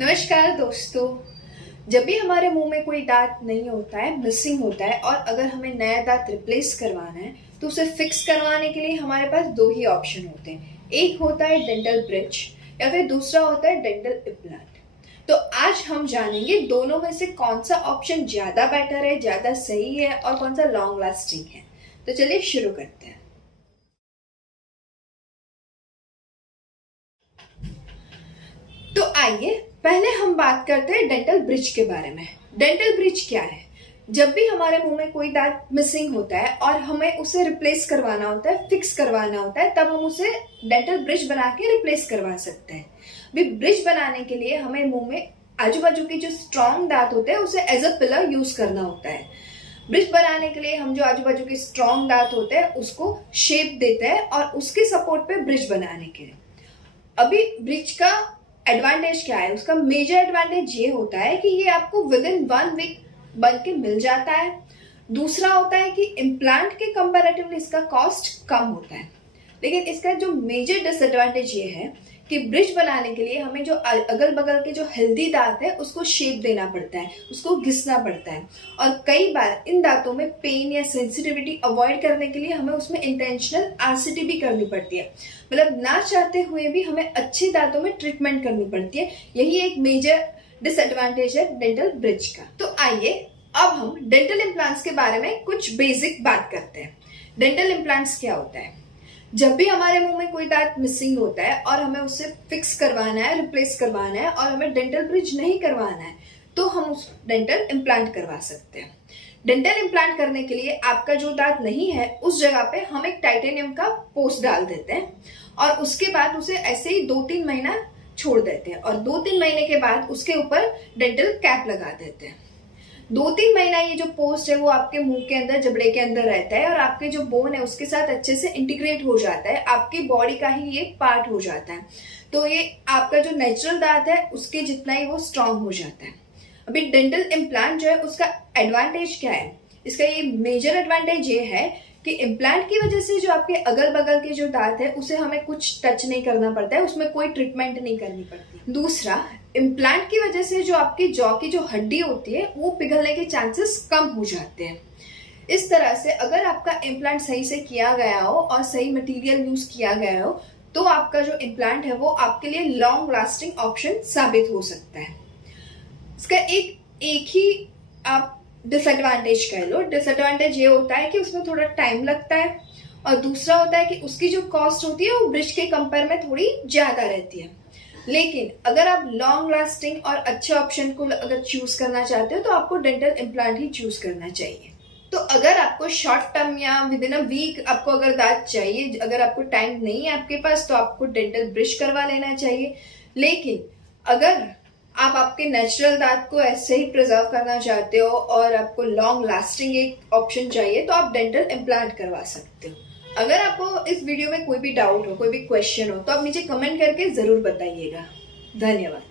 नमस्कार दोस्तों। जब भी हमारे मुंह में कोई दांत नहीं होता है, मिसिंग होता है और अगर हमें नया दांत रिप्लेस करवाना है तो उसे फिक्स करवाने के लिए हमारे पास दो ही ऑप्शन होते हैं। एक होता है डेंटल ब्रिज या फिर दूसरा होता है डेंटल इम्प्लांट। तो आज हम जानेंगे दोनों में से कौन सा ऑप्शन ज्यादा बेटर है, ज्यादा सही है और कौन सा लॉन्ग लास्टिंग है। तो चलिए शुरू करते हैं। तो आइए पहले हम बात करते हैं डेंटल ब्रिज के बारे में। डेंटल ब्रिज क्या है? जब भी हमारे मुंह में कोई दांत मिसिंग होता है और हमें उसे रिप्लेस करवाना होता है, फिक्स करवाना होता है, तब हम उसे डेंटल ब्रिज बना के रिप्लेस करवा सकते हैं। भी ब्रिज बनाने के लिए हमें मुंह में आजू बाजू के जो स्ट्रॉन्ग दांत होते हैं उसे एज अ पिलर यूज करना होता है। ब्रिज बनाने के लिए हम जो आजू बाजू के स्ट्रॉन्ग दांत होते हैं उसको शेप देते हैं और उसके सपोर्ट पे ब्रिज बनाने के लिए। अभी ब्रिज का एडवांटेज क्या है? उसका मेजर एडवांटेज ये होता है कि ये आपको विद इन 1 वीक बन के मिल जाता है। दूसरा होता है कि इम्प्लांट के कंपैरेटिवली इसका कॉस्ट कम होता है। लेकिन इसका जो मेजर डिसएडवांटेज ये है कि ब्रिज बनाने के लिए हमें जो अगल बगल के जो हेल्दी दांत है उसको शेप देना पड़ता है, उसको घिसना पड़ता है और कई बार इन दांतों में पेन या सेंसिटिविटी अवॉइड करने के लिए हमें उसमें इंटेंशनल आरसीटी भी करनी पड़ती है। मतलब ना चाहते हुए भी हमें अच्छे दांतों में ट्रीटमेंट करनी पड़ती है। यही एक मेजर डिसएडवांटेज है डेंटल ब्रिज का। तो आइए अब हम डेंटल इम्प्लांट्स के बारे में कुछ बेसिक बात करते हैं। डेंटल इम्प्लांट्स क्या होता है? जब भी हमारे मुंह में कोई दांत मिसिंग होता है और हमें उसे फिक्स करवाना है, रिप्लेस करवाना है और हमें डेंटल ब्रिज नहीं करवाना है तो हम उस डेंटल इम्प्लांट करवा सकते हैं। डेंटल इम्प्लांट करने के लिए आपका जो दांत नहीं है उस जगह पे हम एक टाइटेनियम का पोस्ट डाल देते हैं और उसके बाद उसे ऐसे ही 2-3 महीना छोड़ देते हैं और 2-3 महीने के बाद उसके ऊपर डेंटल कैप लगा देते हैं। 2-3 महीना ये जो पोस्ट है वो आपके मुंह के अंदर, जबड़े के अंदर रहता है और आपके जो बोन है उसके साथ अच्छे से इंटीग्रेट हो जाता है। आपकी बॉडी का ही ये पार्ट हो जाता है। तो ये आपका जो नेचुरल दांत है उसके जितना ही वो स्ट्रांग हो जाता है। अभी डेंटल इम्प्लांट जो है उसका एडवांटेज क्या है? इसका ये मेजर एडवांटेज ये है कि इम्प्लांट की वजह से जो आपके अगल बगल के जो दांत है उसे हमें कुछ टच नहीं करना पड़ता है, उसमें कोई ट्रीटमेंट नहीं करनी पड़ती। दूसरा, इम्प्लांट की वजह से जो आपकी जॉ की जो हड्डी होती है वो पिघलने के चांसेस कम हो जाते हैं। इस तरह से अगर आपका इम्प्लांट सही से किया गया हो और सही मटेरियल यूज किया गया हो तो आपका जो इम्प्लांट है वो आपके लिए लॉन्ग लास्टिंग ऑप्शन साबित हो सकता है। इसका एक ही आप डिसएडवांटेज कह लो। डिसएडवांटेज ये होता है कि उसमें थोड़ा टाइम लगता है और दूसरा होता है कि उसकी जो कॉस्ट होती है वो ब्रिज के कंपेयर में थोड़ी ज्यादा रहती है। लेकिन अगर आप लॉन्ग लास्टिंग और अच्छे ऑप्शन को अगर चूज करना चाहते हो तो आपको डेंटल इम्प्लांट ही चूज करना चाहिए। तो अगर आपको शॉर्ट टर्म या विद इन अ वीक आपको अगर दांत चाहिए, अगर आपको टाइम नहीं है आपके पास, तो आपको डेंटल ब्रिज करवा लेना चाहिए। लेकिन अगर आप आपके नेचुरल दांत को ऐसे ही प्रिजर्व करना चाहते हो और आपको लॉन्ग लास्टिंग एक ऑप्शन चाहिए तो आप डेंटल इम्प्लांट करवा सकते हो। अगर आपको इस वीडियो में कोई भी डाउट हो, कोई भी क्वेश्चन हो तो आप नीचे कमेंट करके जरूर बताइएगा। धन्यवाद।